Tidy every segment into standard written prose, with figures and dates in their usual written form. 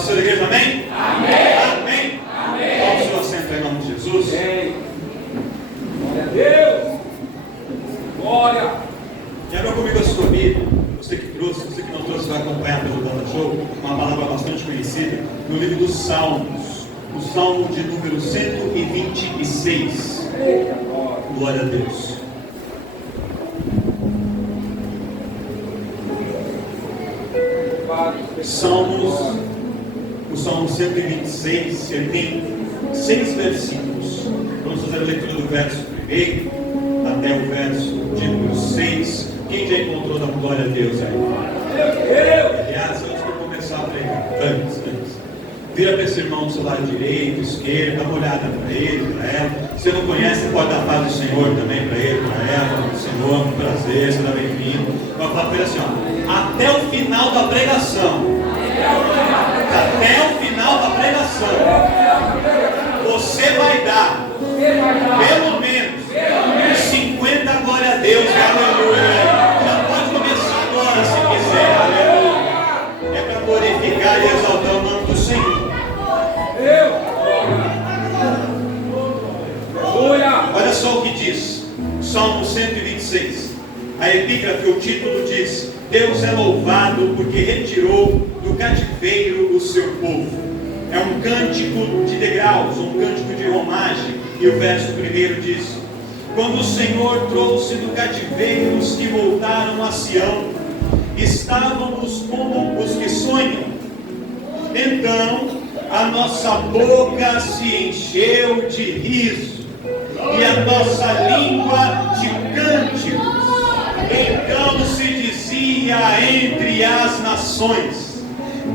Pastor da igreja, amém? Amém. Amém. Amém. Tome seu assento em nome de Jesus. Amém. Glória a Deus. Glória. E abra comigo a sua Bíblia. Você que trouxe, você que não trouxe, vai acompanhar pelo Banda Show. Uma palavra bastante conhecida no livro dos Salmos. O Salmo de número 126. Eita, glória. Glória a Deus. O Salmo 126, ele tem 6 versículos. Vamos fazer a leitura do verso 1 até o verso de número 6. Quem já encontrou da glória a Deus aí? Aliás, antes de eu começar a pregar, antes. Vira para esse irmão do seu lado direito, esquerdo, dá uma olhada para ele, para ela. Se você não conhece, você pode dar a paz do Senhor também para ele, para ela. Senhor, um prazer, seja bem-vindo. Vai falar para ele assim, ó, até o final da pregação. Até o final da pregação. Você vai dar, pelo menos, 50 glória a Deus, aleluia. Já pode começar agora, se quiser, aleluia. É para glorificar e exaltar o nome do Senhor. Olha só o que diz Salmo 126. A epígrafe, o título diz: Deus é louvado porque retirou do cativeiro o seu povo. É um cântico de degraus, um cântico de romagem. E o verso 1 diz: quando o Senhor trouxe do cativeiro os que voltaram a Sião, estávamos como os que sonham. Então a nossa boca se encheu de riso e a nossa língua de cânticos. Então se dizia entre as nações: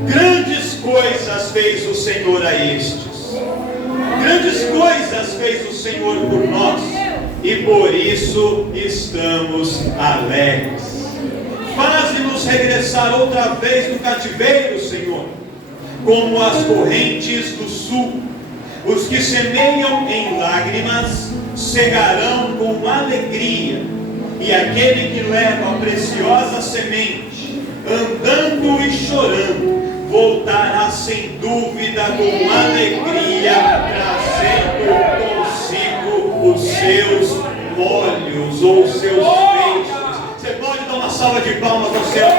grandes coisas fez o Senhor a estes. Grandes coisas fez o Senhor por nós, e por isso estamos alegres. Faze-nos regressar outra vez do cativeiro, Senhor, como as correntes do sul. Os que semeiam em lágrimas cegarão com alegria, e aquele que leva a preciosa semente, andando e chorando, voltará sem dúvida com alegria, trazendo consigo os seus molhos ou os seus peixes. Você pode dar uma salva de palmas ao Senhor?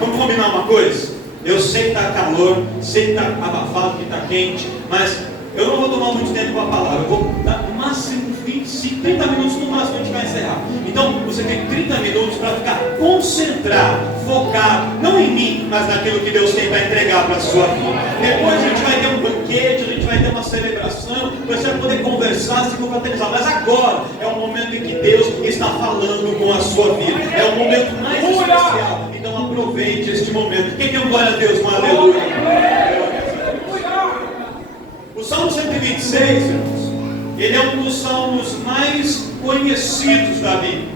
Vamos combinar uma coisa? Eu sei que está calor, sei que está abafado, que está quente, mas eu não vou tomar muito tempo com a palavra. Eu vou dar no máximo 25, 30 minutos no máximo, a gente vai encerrar. Então você tem 30 minutos para ficar concentrado, focado, não em mim, mas naquilo que Deus tem para entregar para a sua vida. Depois a gente vai ter um banquete, a gente vai ter uma celebração, você vai poder conversar, se confraternizar. Mas agora é o momento em que Deus está falando com a sua vida. É o momento mais especial. Então aproveite este momento. Quem tem um glória a Deus, um aleluia? O Salmo 126, irmãos, ele é um dos salmos mais conhecidos da Bíblia.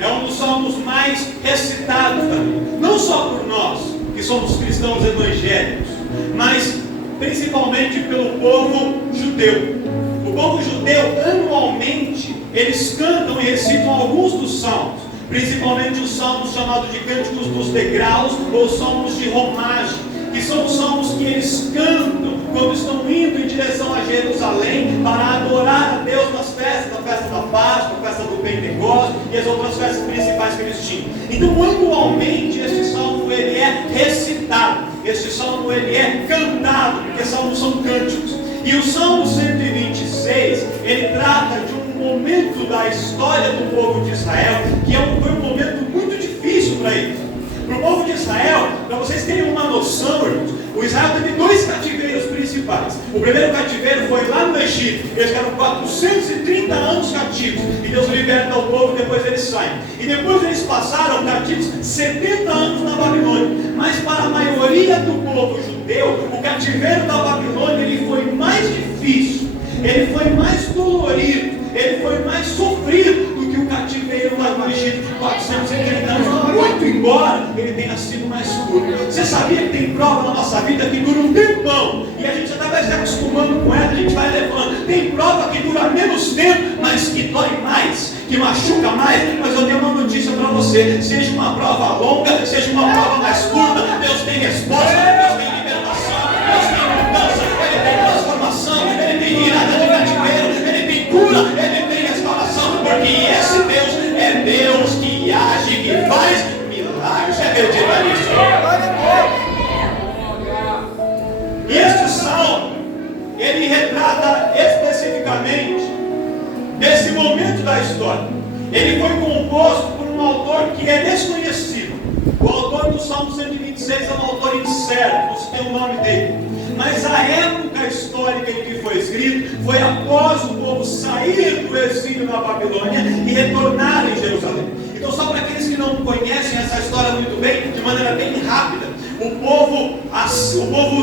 É um dos salmos mais recitados da Bíblia. Não só por nós, que somos cristãos evangélicos, mas principalmente pelo povo judeu. O povo judeu, anualmente, eles cantam e recitam alguns dos salmos, principalmente os salmos chamados de cânticos dos degraus ou salmos de romagem, que são os salmos que eles cantam quando estão indo em direção a Jerusalém para adorar a Deus nas festas, na festa da Páscoa, na festa do Pentecostes e as outras festas principais que eles tinham. Então, anualmente, este salmo ele é recitado, este salmo ele é cantado, porque salmos são cânticos. E o Salmo 126, ele trata de um momento da história do povo de Israel, que foi um momento muito difícil para eles. Para o povo de Israel, para vocês terem uma noção, irmãos, o Israel teve 2 cativeiros principais. O primeiro cativeiro foi lá no Egito. Eles ficaram 430 anos cativos, e Deus liberta o povo, depois eles saem. E depois eles passaram cativos 70 anos na Babilônia. Mas para a maioria do povo judeu, o cativeiro da Babilônia ele foi mais difícil, ele foi mais dolorido, ele foi mais sofrido do que o cativeiro lá no Egito de 430 anos. Muito embora ele tenha sido mais curto. Você sabia que tem prova na nossa vida que dura um tempão, e a gente já vai se acostumando com ela, a gente vai levando. Tem prova que dura menos tempo, mas que dói mais, que machuca mais. Mas eu tenho uma notícia para você: seja uma prova longa, seja uma prova mais curta, Deus tem resposta, Deus tem libertação, Deus tem mudança, Ele tem transformação, Ele tem virada de cativeiro, Ele tem cura, Ele tem restauração, porque esse Deus é Deus que age, que faz milagres. Você acredita nisso? E este salmo, ele retrata especificamente esse momento da história. Ele foi composto por um autor que é desconhecido. O autor do Salmo 126 é um autor incerto, você tem o nome dele. Mas a época histórica em que foi escrito foi após o povo sair do exílio na Babilônia e retornar em Jerusalém. Então, só para aqueles que não conhecem essa história muito bem, de maneira bem rápida, o povo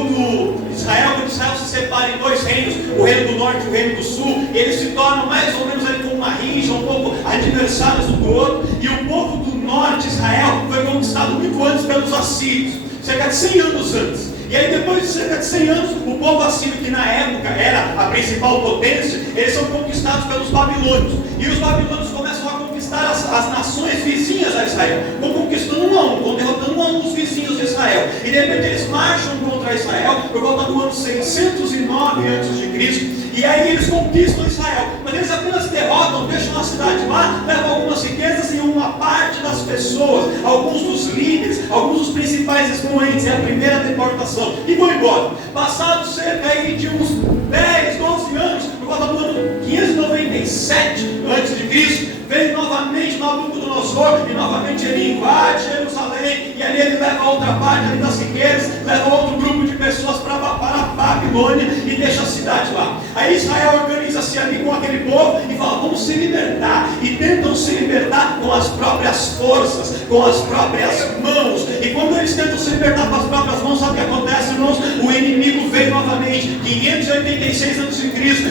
do Israel se separa em dois reinos, o reino do norte e o reino do sul. Eles se tornam mais ou menos ali com uma rixa, um pouco adversários um do outro. E o povo do norte, Israel, foi conquistado muito antes pelos assírios, cerca de 100 anos antes. E aí, depois de cerca de 100 anos, o povo assírio, que na época era a principal potência, eles são conquistados pelos babilônios. E os babilônios começam a conquistar as nações vizinhas a Israel. Vão conquistando um a um, vão derrotando um a um os vizinhos de Israel. E de repente eles marcham contra Israel por volta do ano 609 a.C. E aí eles conquistam Israel. Mas eles apenas derrotam, deixam a cidade lá, levam algumas riquezas e uma parte das pessoas, alguns dos líderes, alguns dos principais expoentes, é a primeira deportação, e vão embora. Passados cerca aí de uns 10, 12 anos, por volta do ano 597 a.C., vem novamente Nabucodonosor, e novamente ele invade Jerusalém, e ali ele leva outra parte ali das riquezas, leva outro grupo de pessoas para a Babilônia e deixa a cidade lá. Aí Israel organiza-se ali com aquele povo e fala: vamos se libertar, e tentam se libertar com as próprias forças, com as próprias mãos. E quando eles tentam se libertar com as próprias mãos, sabe o que acontece, irmãos? O inimigo vem novamente, 586 a.C.,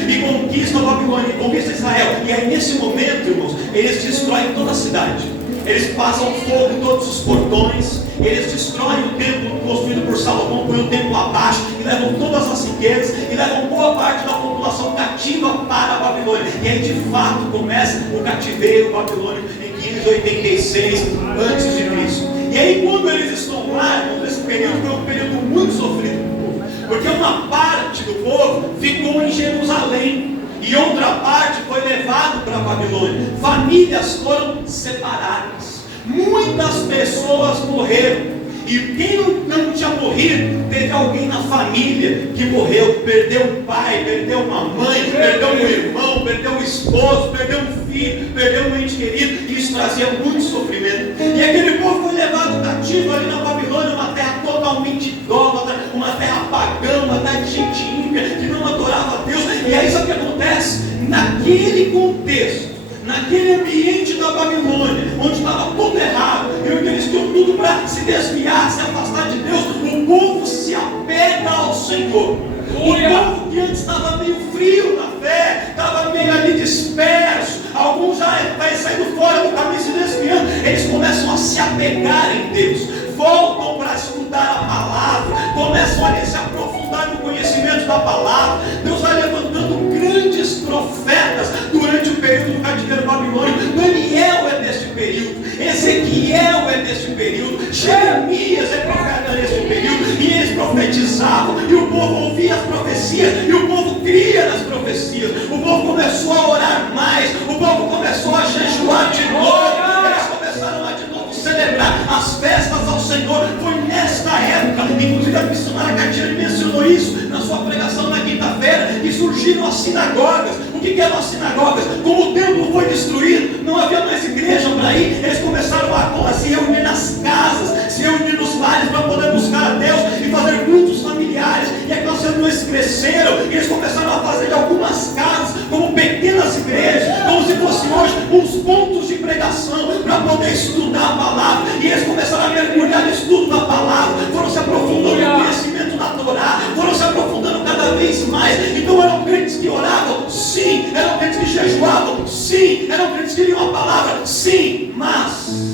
e conquista a Babilônia, e conquista Israel. E aí nesse momento, irmãos, eles destroem toda a cidade. Eles passam fogo em todos os portões, eles destroem o templo construído por Salomão, põem o templo abaixo, e levam todas as riquezas, e levam boa parte da população cativa para a Babilônia. E aí de fato começa o cativeiro babilônico em 586 a.C. E aí quando eles estão lá, nesse período, foi um período muito sofrido do povo, porque uma parte do povo ficou em Jerusalém, e outra parte foi levado para a Babilônia. Famílias foram separadas, muitas pessoas morreram. E quem não tinha morrido, teve alguém na família que morreu, perdeu um pai, perdeu uma mãe, perdeu um irmão, perdeu um esposo, perdeu um filho, perdeu um ente querido. E isso trazia muito sofrimento. E aquele povo foi levado cativo ali na Babilônia, uma terra totalmente idólatra, uma terra pagã, uma terra de gente ímpia, que não adorava a Deus. E aí sabe o que acontece? Naquele contexto, naquele ambiente da Babilônia, onde estava tudo errado, e onde eles tinham tudo para se desviar, se afastar de Deus, o povo se apega ao Senhor. O povo que antes estava meio frio na fé, estava meio ali disperso, alguns já vai saindo fora do caminho, se desviando, eles começam a se apegar em Deus, voltam para estudar a palavra, começam a se aprofundar no conhecimento da palavra. Deus vai levantando grandes profetas durante o período do cativeiro babilônico. Daniel é deste período, Ezequiel é deste período, Jeremias é profeta neste período, e eles profetizavam, e o povo ouvia as profecias, e o povo cria nas profecias. O povo começou a orar mais, o povo começou a jejuar de novo, eles começaram a de novo celebrar as festas ao Senhor. Foi nesta época, inclusive a missionária Catiane mencionou isso na sua pregação na quinta-feira, que surgiram as sinagogas. O que eram as sinagogas? Como o templo foi destruído, não havia mais igreja para ir, eles começaram a se reunir nas casas, se reunir nos lares para poder buscar a Deus e fazer cultos familiares. E aquelas reuniões cresceram, e eles começaram a fazer de algumas casas como pequenas igrejas, como se fosse hoje uns pontos de pregação para poder estudar a palavra. E eles começaram a mergulhar no estudo da palavra, foram se aprofundando no conhecimento da Torá, foram se aprofundando cada vez mais. Então eram crentes que oravam, sim, eram crentes que jejuavam, sim, eram crentes que liam a palavra, sim, mas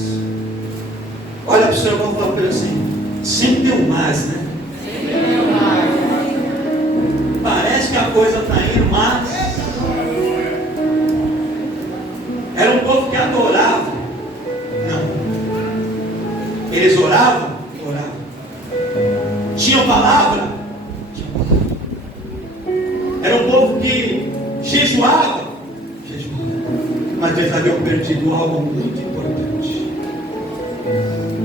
Olha para o seu irmão e fala para ele assim: sempre tem um mais, né? Parece que a coisa está indo, mas era um povo que adorava. Não. Eles oravam? Oravam. Tinham palavra? Tinham palavra. Era um povo que jejuava? Jejuava. Mas eles haviam perdido algo muito importante.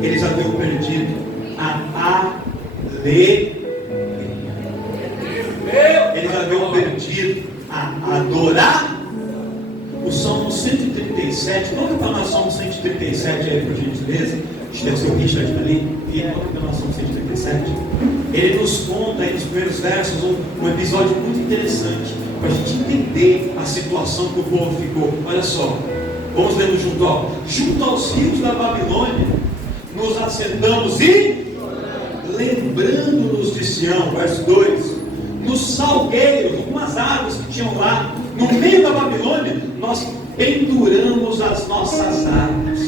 Eles haviam perdido a alegria. Eles haviam perdido a adorar. O Salmo 137, coloca para nós o Salmo 137 aí, por gentileza. Acho que deve ser o Richard ali. E coloca para nós o Salmo 137. Ele nos conta aí nos primeiros versos um episódio muito interessante para a gente entender a situação que o povo ficou. Olha só, vamos lendo junto, ó. Junto aos rios da Babilônia, nos assentamos e lembrando-nos de Sião, verso 2. Nos salgueiros, algumas árvores que tinham lá, no meio da Babilônia, nós penduramos as nossas armas.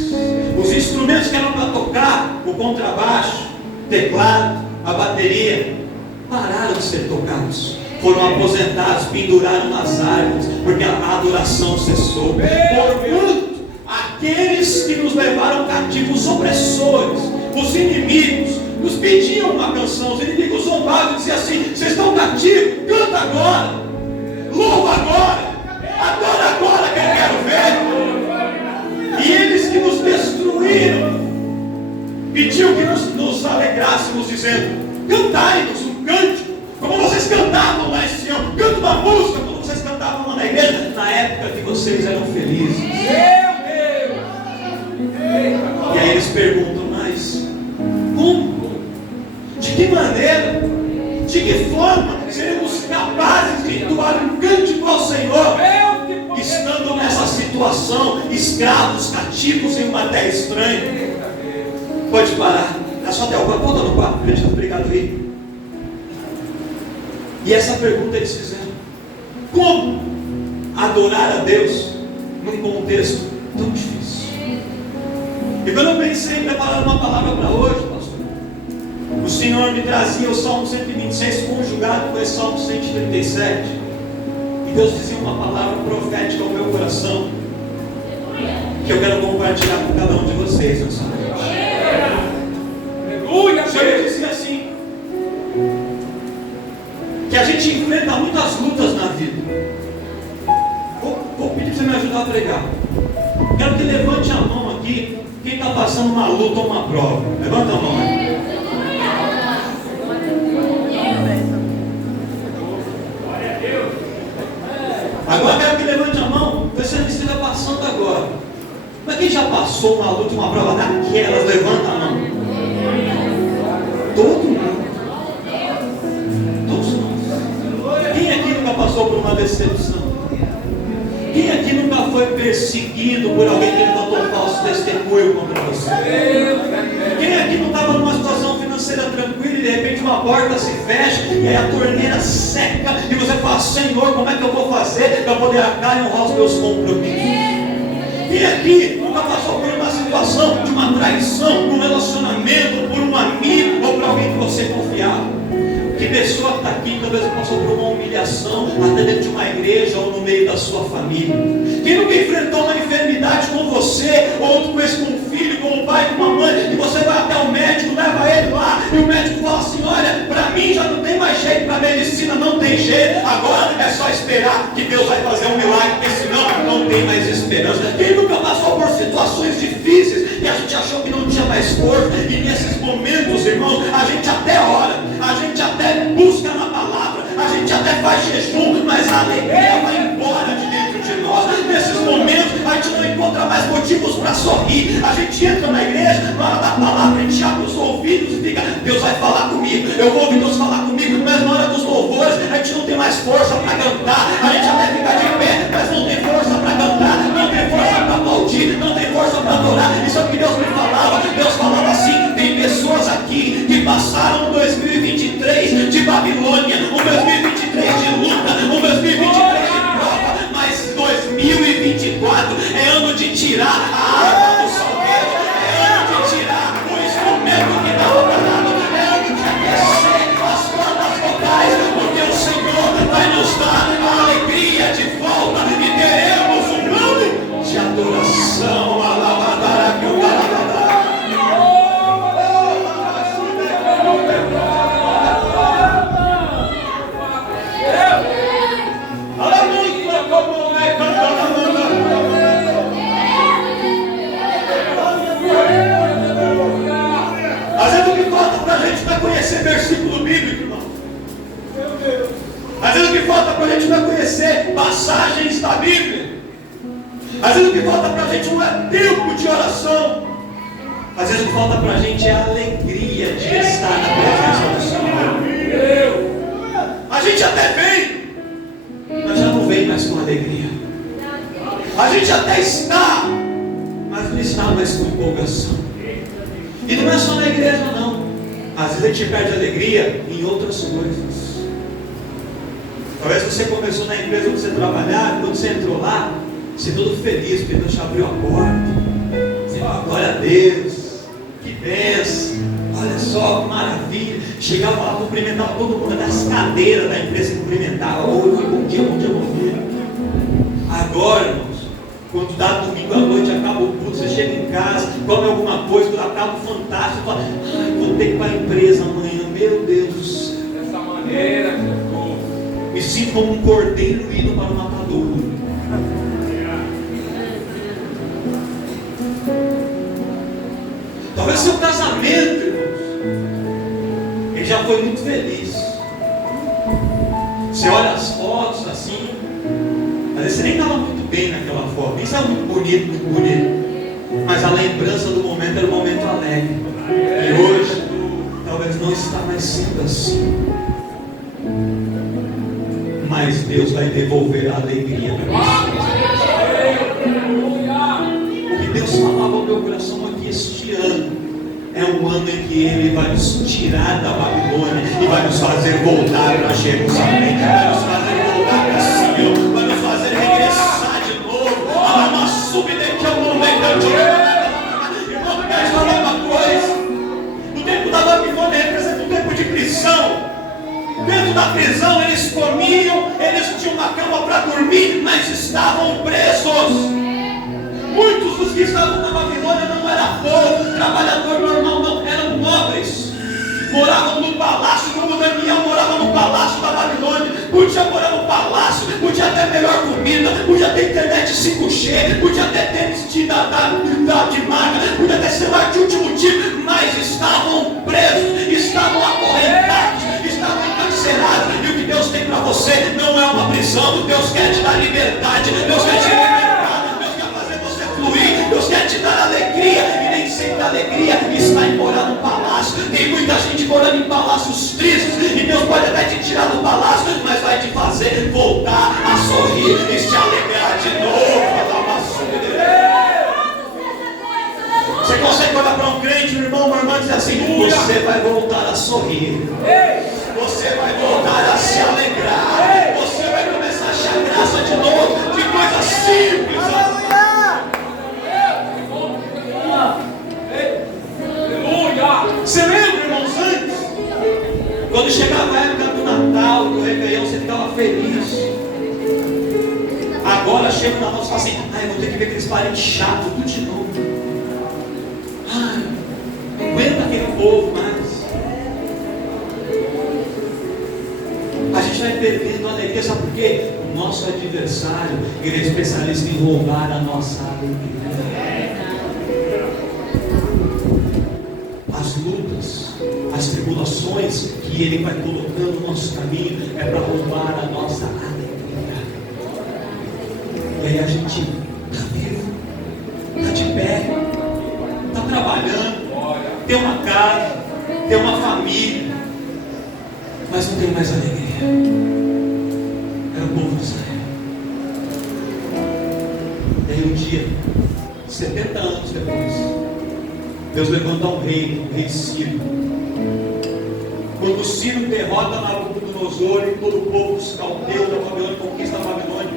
Os instrumentos que eram para tocar, o contrabaixo, o teclado, a bateria, pararam de ser tocados. Foram aposentados, penduraram nas árvores, porque a adoração cessou. Porquanto, aqueles que nos levaram cativos, os opressores, os inimigos, nos pediam uma canção. Os inimigos zombavam e diziam assim: vocês estão cativos, canta agora, louva agora, adora agora que eu quero ver. E eles que nos destruíram pediam que nos alegrássemos, dizendo: cantai-nos um cântico, como vocês cantavam lá em Sião. Canta uma música como vocês cantavam lá na igreja, na época que vocês eram felizes. Meu Deus! E aí eles perguntam: mas como? De que maneira? De que forma seremos capazes de entoar um cântico ao Senhor, estando nessa situação, escravos, cativos em uma terra estranha? Pode parar. É só até o quarto, volta no quarto, gente. Obrigado aí. E essa pergunta eles fizeram: como adorar a Deus num contexto tão difícil? E quando eu pensei em preparar uma palavra para hoje, pastor, o Senhor me trazia o Salmo 126 conjugado com esse Salmo 137. E Deus dizia uma palavra profética ao meu coração, que eu quero compartilhar com cada um de vocês nessa noite. Aleluia! O Senhor dizia assim: que a gente enfrenta muitas lutas na vida. Vou pedir para você me ajudar a pregar. Quero que levante a mão aqui quem está passando uma luta ou uma prova. Levanta a mão aí. Agora quero que levante a mão, você não esteja passando agora. Mas quem já passou uma luta, uma prova daquelas, levanta a mão. Todo mundo. Todos nós. Quem aqui nunca passou por uma decepção? Quem aqui nunca foi perseguido por alguém que levantou falso testemunho contra você? Quem aqui não estava numa situação financeira tranquila e de repente uma porta se fecha e aí a torneira seca e você fala: Senhor, como é que eu vou fazer para poder arcar e honrar os meus compromissos? Quem aqui nunca passou por uma situação de uma traição, um relacionamento, por um amigo ou por alguém que você confiava? Que pessoa que está aqui talvez passou por uma humilhação, até dentro de uma igreja ou no meio da sua família? Quem nunca enfrentou uma enfermidade com você, ou com um filho, com um pai, com uma mãe, e você vai até o médico, leva ele lá, e o médico fala assim: olha, para mim já não tem mais jeito, para a medicina não tem jeito, agora é só esperar que Deus vai fazer um milagre, porque senão não tem mais esperança. Quem nunca passou por situações difíceis e a gente achou que não tinha mais força, e nesses momentos, irmãos, a gente até ora, a gente até busca na palavra, a gente até faz jejum, mas a alegria vai embora de dentro de nós. Nesses momentos a gente não encontra mais motivos para sorrir. A gente entra na igreja, na hora da palavra a gente abre os ouvidos e fica: Deus vai falar comigo, eu vou ouvir Deus falar comigo. Mas na hora dos louvores a gente não tem mais força para cantar, a gente até fica de pé, mas não tem força para cantar, não tem força para aplaudir, não tem força para adorar. Isso é o que Deus me falava. Deus falava assim: tem pessoas aqui que passaram 2023 de Babilônia, um 2023 de luta, um 2023 de prova, mas 2024 é ano de tirar a arma do salgueiro, é ano de tirar o jejum, é tempo de oração. Às vezes o que falta para a gente é a alegria de estar na presença do Senhor. A gente até vem, mas já não vem mais com alegria. A gente até está, mas não está mais com empolgação. E não é só na igreja não. Às vezes a gente perde alegria em outras coisas. Talvez você começou na empresa onde você trabalhava, quando você entrou lá, você todo feliz, porque Deus te abriu a porta. Você fala, glória a Deus, que bênção, olha só, que maravilha. Chegava lá, cumprimentava todo mundo das cadeiras da empresa, cumprimentava, oi, bom dia, bom dia, bom dia. Agora, irmãos, quando dá domingo à noite, acaba o culto, você chega em casa, come alguma coisa, quando acaba o fantástico, fala, ai, vou ter que ir para a empresa amanhã, meu Deus do céu. Dessa maneira, Jesus. Me sinto como um cordeiro indo para o matadouro. Talvez seu casamento, irmãos, ele já foi muito feliz. Você olha as fotos assim, às vezes você nem estava muito bem naquela foto, nem estava muito bonito, mas a lembrança do momento era um momento alegre. E hoje, talvez não está mais sendo assim. Mas Deus vai devolver a alegria para você. O que Deus falava ao meu coração aqui este ano é um ano em que Ele vai nos tirar da Babilônia e vai nos fazer voltar para Jerusalém, vai nos fazer voltar para Sião, vai nos fazer regressar de novo a uma subida que é o momento de irmão, eu quero falar uma coisa. No tempo da Babilônia representa um tempo de prisão. Dentro da prisão eles comiam, eles tinham uma cama para dormir, mas estavam presos. Muitos dos que estavam na Babilônia não eram povo, trabalhador normal, não, eram nobres. Moravam no palácio, como Daniel morava no palácio da Babilônia. Podia morar no palácio, podia ter melhor comida, podia ter internet 5G, podia ter tênis de marca, podia ter celular de último tipo, mas estavam presos, estavam acorrentados, estavam encarcerados. E o que Deus tem para você não é uma prisão. Deus quer te dar liberdade, Deus quer te libertar, Deus quer fazer você fluir, Deus quer te dar alegria. E nem sempre a alegria está em morar no palácio. Tem muita gente morando em palácios tristes, e Deus pode até te tirar do palácio, mas vai te fazer voltar a sorrir e se alegrar de novo. Você consegue olhar para um crente, um irmão, uma irmã, e dizer assim: você vai voltar a sorrir, você vai voltar a se alegrar, você vai começar a achar graça de novo, de coisas simples. Você lembra, irmãos, antes? Quando chegava a época do Natal, do Réveillon, você ficava feliz. Agora chega o Natal e fala assim: ai, vou ter que ver aqueles parentes chatos, tudo de novo. Ai, não aguenta aquele povo mais. A gente vai perdendo a alegria, sabe por quê? O nosso adversário, ele é especialista em roubar a nossa alegria. As lutas, as tribulações que ele vai colocando no nosso caminho é para roubar a nossa alegria. E aí a gente está vivo, está de pé, está trabalhando, tem uma casa, tem uma família, mas não tem mais alegria. Era o povo de Israel. E aí um dia, 70 anos depois, Deus levanta um rei Ciro. Quando Ciro derrota Nabucodonosor e todo o povo dos caldeus da Babilônia, conquista a Babilônia,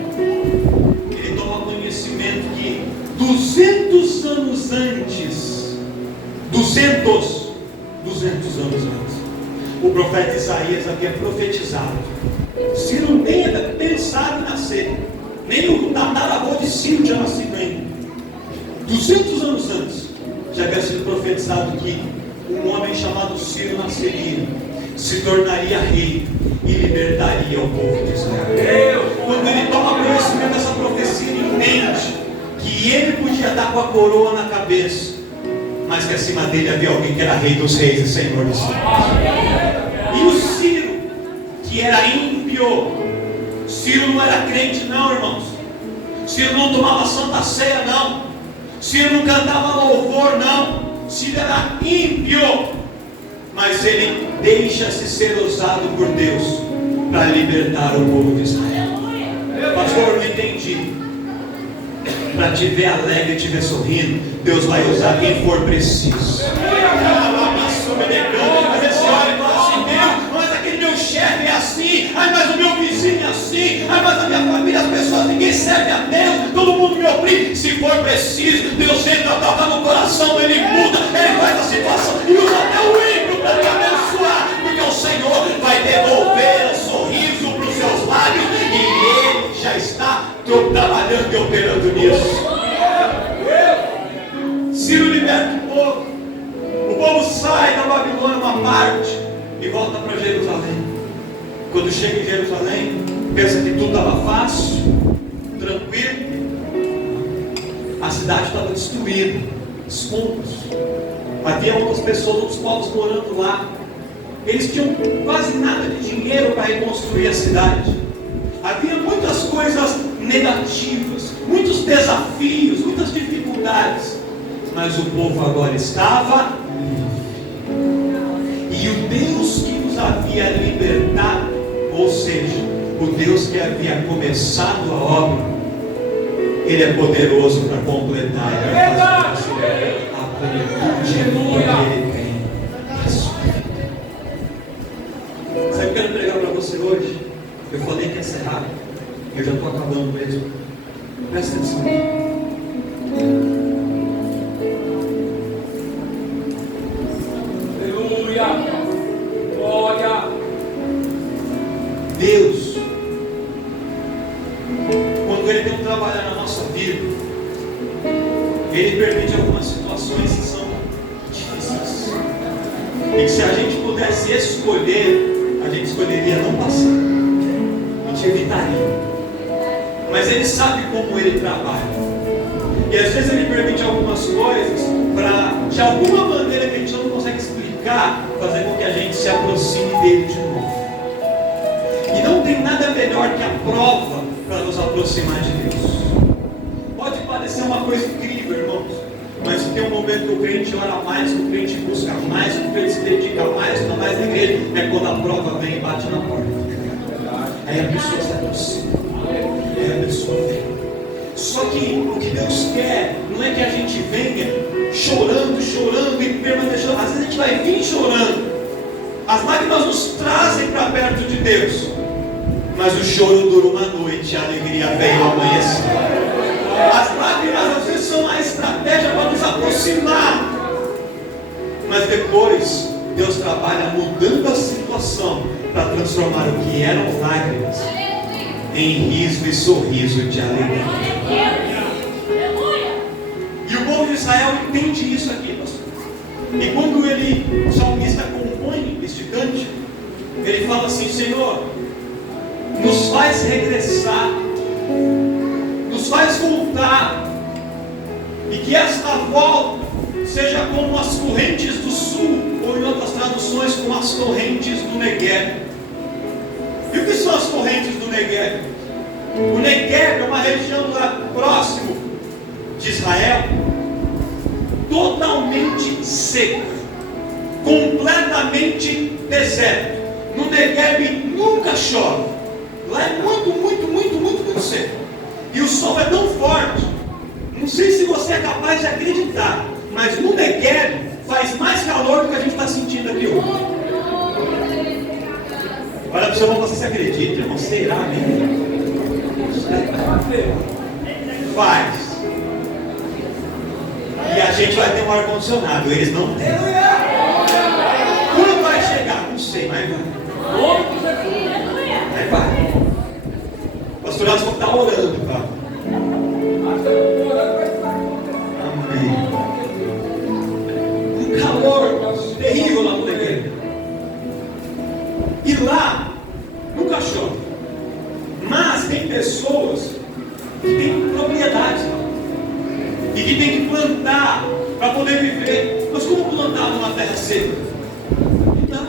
ele toma conhecimento que 200 anos antes, 200 anos antes, o profeta Isaías havia profetizado. Ciro nem era pensado em nascer, nem o tataravô de Ciro tinha nascido ainda. 200 anos antes, já havia sido profetizado que um homem chamado Ciro nasceria, se tornaria rei e libertaria o povo de Israel. Quando ele toma conhecimento dessa profecia, ele entende que ele podia estar com a coroa na cabeça, mas que acima dele havia alguém que era rei dos reis e senhor dos senhores. E o Ciro, que era ímpio, Ciro não era crente não, irmãos. Ciro não tomava santa ceia não. Ciro não cantava louvor, não. Ciro era ímpio, mas ele deixa-se ser usado por Deus para libertar o povo de Israel. Pastor, eu não entendi. Para te ver alegre, te ver sorrindo, Deus vai usar quem for preciso. Mas esse homem fala assim: Deus, mas aquele meu chefe é assim, mas o meu vizinho é assim, mas a minha família, as pessoas, ninguém serve a Deus, todo mundo me oprime. Se for preciso, Deus entra, toca no coração, Ele muda, Ele faz a situação e usa até o ímpio para te abençoar, porque o Senhor vai devolver o sorriso para os seus lábios e Ele já está trabalhando e operando nisso. Ciro liberta o povo. O povo sai da Babilônia uma parte e volta para Jerusalém. Quando chega em Jerusalém, pensa que tudo estava fácil, tranquilo. A cidade estava destruída, escombros. Havia outras pessoas, outros povos morando lá. Eles tinham quase nada de dinheiro para reconstruir a cidade. Havia muitas coisas negativas, muitos desafios, muitas dificuldades. Mas o povo agora estava livre. E o Deus que os havia libertado, ou seja, o Deus que havia começado a obra, Ele é poderoso para completar a plenitude que Ele tem na sua vida. Sabe o que eu quero pregar para você hoje? Eu falei que ia ser rápido, eu já estou acabando mesmo. Presta atenção. Deus, quando Ele tem um trabalho na nossa vida, Ele permite algumas situações que são difíceis, e que se a gente pudesse escolher, a gente escolheria não passar, a gente evitaria. Mas Ele sabe como Ele trabalha, e às vezes Ele permite algumas coisas para, de alguma maneira que a gente não consegue explicar, fazer com que a gente se aproxime dele de novo. E não tem nada melhor que a prova para nos aproximar de Deus. Pode parecer uma coisa incrível, irmãos, mas tem um momento que o crente ora mais, que o crente busca mais, que o crente se dedica mais, está mais na igreja, é quando a prova vem e bate na porta. Aí a pessoa se aproxima, aí a pessoa vem. Só que o que Deus quer não é que a gente venha chorando e permanecendo. Às vezes a gente vai vir chorando, as lágrimas nos trazem para perto de Deus, mas o choro dura uma noite, a alegria vem ao amanhecer. As lágrimas às vezes são uma estratégia para nos aproximar, mas depois Deus trabalha mudando a situação para transformar o que eram lágrimas em riso e sorriso de alegria. E o povo de Israel entende isso aqui, pastor. E quando o salmista compõe este cântico, ele fala assim: Senhor, nos faz regressar, nos faz voltar, e que esta volta seja como as correntes do sul, ou em outras traduções, como as correntes do Negueb. E o que são as correntes do Negueb? O Negueb é uma região lá próximo de Israel, totalmente seca, completamente deserto. No Negueb nunca chove, lá é muito seco, e o sol é tão forte, não sei se você é capaz de acreditar, mas no Negueb faz mais calor do que a gente está sentindo aqui hoje. Olha para o seu irmão, você se acredita, irmão? Será mesmo? Faz. E a gente vai ter um ar-condicionado, eles não têm. Quando vai chegar? Não sei, mas vai. Aí vai. O pastorado só está orando, tá? Amém. Um calor terrível lá no Negueb. E lá nunca chove. Mas tem pessoas que têm propriedades lá, e que tem que plantar para poder viver. Mas como plantar numa terra seca? Não dá.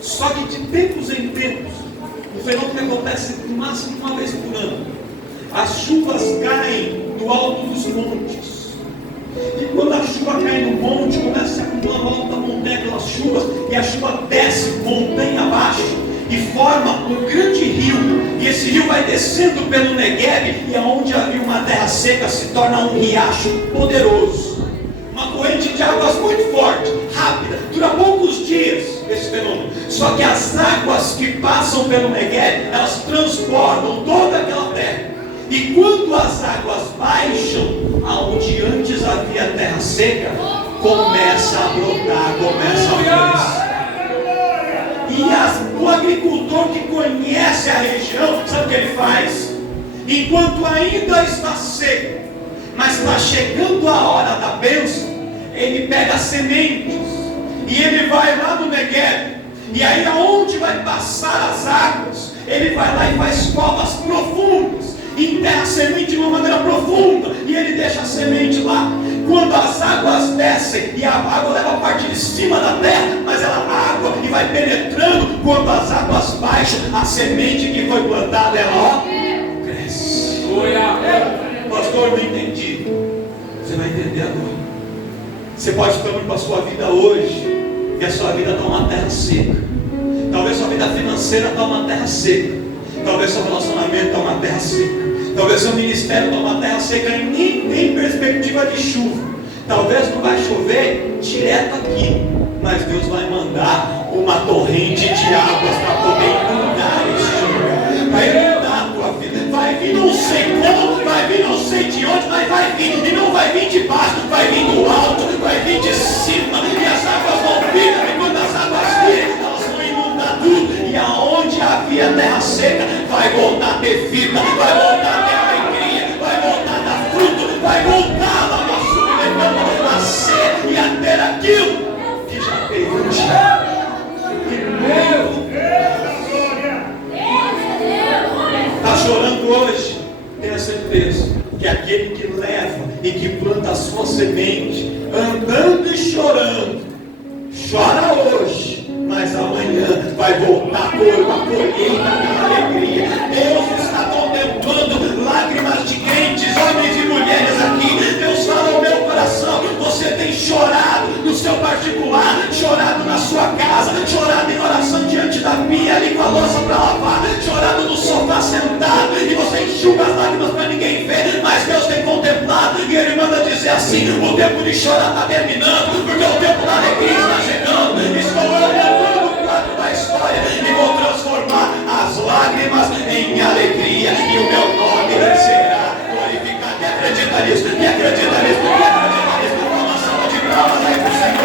Só que de tempos em tempos, um fenômeno que acontece no máximo uma vez por ano, as chuvas caem do alto dos montes, aquela volta montanha, aquelas chuvas, e a chuva desce montanha abaixo e forma um grande rio, e esse rio vai descendo pelo Negueb, e aonde havia uma terra seca se torna um riacho poderoso, uma corrente de águas muito forte, rápida, dura poucos dias esse fenômeno. Só que as águas que passam pelo Negueb, elas transbordam toda aquela terra, e quando as águas baixam, aonde antes havia terra seca, começa a brotar, começa a florescer. E o agricultor que conhece a região, sabe o que ele faz? Enquanto ainda está seco, mas está chegando a hora da bênção, ele pega sementes e ele vai lá no Negueb, e aí aonde vai passar as águas, ele vai lá e faz covas profundas, enterra a semente de uma maneira profunda, e ele deixa a semente lá. Quando as águas descem, e a água leva a parte de cima da terra, mas ela água e vai penetrando. Quando as águas baixam, a semente que foi plantada, ela cresce. Pastor, não entendi. Você vai entender agora. Você pode estar indo para a sua vida hoje, e a sua vida está uma terra seca. Talvez sua vida financeira está uma terra seca. Talvez seu relacionamento está uma terra seca. Talvez seu ministério está uma terra seca e nem tem perspectiva de chuva. Talvez não vai chover direto aqui, mas Deus vai mandar uma torrente de águas para poder inundar este lugar. Vai inundar a tua vida. Vai vir não sei como, vai vir não sei de onde, mas vai vir. E não vai vir de baixo, vai vir do alto, vai vir de cima. E as águas vão vir. E quando as águas virem, elas vão inundar tudo. E aonde havia terra seca, vai voltar a ter vida, vai voltar a ter alegria, vai voltar a dar fruto, vai voltar a nascer e a ter aquilo que já teve antes. Está chorando hoje? Tenha certeza que aquele que leva e que planta a sua semente, andando e chorando, chora hoje, mas amanhã vai voltar por uma colheita de alegria. Deus está contemplando lágrimas de crentes, homens e mulheres aqui. Deus fala ao meu coração: você tem chorado no seu particular, chorado na sua casa, chorado em oração diante da pia ali com a louça para lavar, chorado no sofá sentado, e você enxuga as lágrimas para ninguém ver, mas Deus tem contemplado, e Ele manda dizer assim: o tempo de chorar está terminando, porque o tempo da alegria está chegando. Estou olhando o quadro da história e vou transformar as lágrimas em alegria, e o meu nome será glorificado. Quem acredita nisso? Quem acredita nisso? Quem acredita nisso? Uma salva de palmas aí para o Senhor.